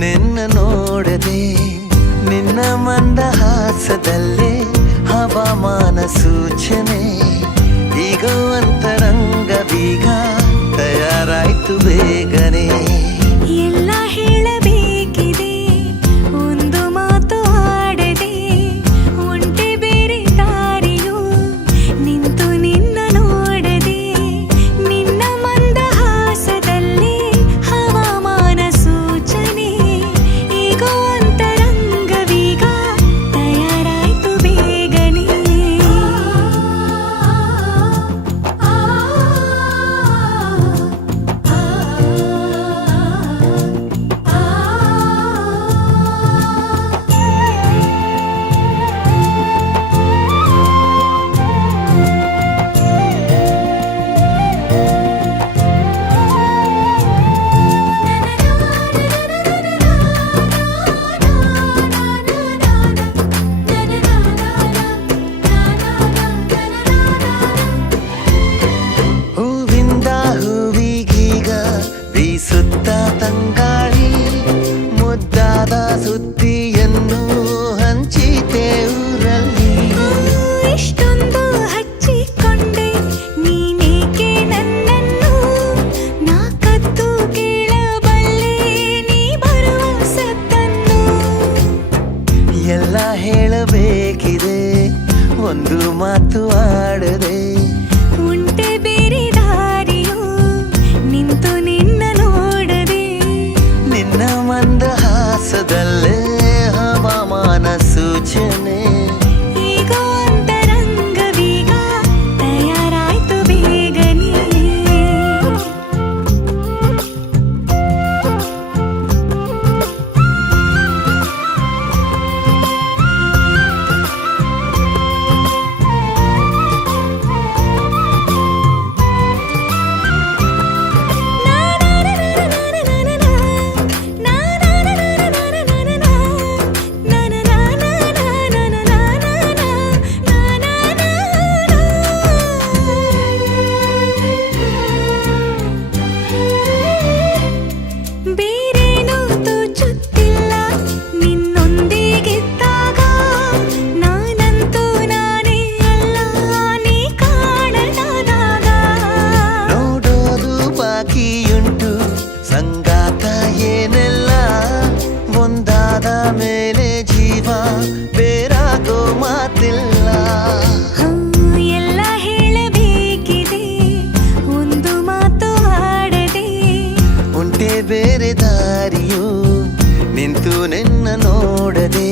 ನಿನ್ನ ನೋಡದೆ ನಿನ್ನ ಮಂದಹಾಸದಲ್ಲೇ ಹವಾಮಾನ ಸೂಚನೆ ಈಗ ಅಂತರಂಗ ಬೀಗ ತಯಾರಾಯ್ತು ಬೇಗನೆ ಎಲ್ಲ ಹೇಳಬೇಕಿದೆ ಒಂದು ಮಾತು ಆಡದೆ ಒಂಟೆ ಬೇರೆ ದಾರಿಯು ನಿಂತು ನಿನ್ನ ನೋಡದೆ ನಿನ್ನ ಮಂದಹಾಸದಲ್ಲಿ ಹವಾಮಾನ ಸೂಚನೆ ಈಗ ಅಂತರಂಗವೀಗ ತಯಾರಾಯ್ತು ಬೇಗನೆ ಹೂವಿಂದ ಹೂವಿಗೀಗ ಬೀಸುತ್ತ ತಂಗಾಳಿ ಮುದ್ದಾದ ಸುದ್ದಿಯನ್ನು ಹಂಚಿತೆ ಊರಲ್ಲಿ ಇಷ್ಟೊಂದು ಹಚ್ಚಿಕೊಂಡೆ ನೀನೇಕೆ ನನ್ನನ್ನು ನಾ ಕದ್ದು ಕೇಳಬಲ್ಲೆ ನೀ ಬರುವ ಸತ್ತನ್ನು ಎಲ್ಲ ಹೇಳಬೇಕಿದೆ ಒಂದು ಮಾತು ಆಡದೆ ಉಂಟೆ ಬೇರೆ ದಾರಿಯು ನಿಂತು ನಿನ್ನ ನೋಡದೆ ನಿನ್ನ ಮಂದಹಾಸದಲ್ಲೇ ಹವಾಮಾನ ಸೂಚನೆ ಈಗ ಅಂತರಂಗವೀಗ ತಯಾರಾಯ್ತು ಬೇಗನೆ ಬೇರೇನೂ ತೋಚುತ್ತಿಲ್ಲ ನಿನ್ನೊಂದಿಗಿದ್ದಾಗ ನಾನಂತೂ ನಾನೇ ಅಲ್ಲ ನೀ ಕಾಣದಾದಾಗ ನೋಡೋದು ಬಾಕಿಯುಂಟು ಸಂಗಾತ ಏನೆಲ್ಲ ಒಂದಾದ ಮೇಲೆ ಜೀವ ಬೇರಾಗೋ ಮಾತಿಲ್ಲ ಎಲ್ಲ ಹೇಳಬೇಕಿದೆ ಒಂದು ಮಾತು ಆಡದೆ ಉಂಟೆ ಬೇರೆ ದಾರಿಯು ನಿಂತು ನಿನ್ನ ನೋಡದೆ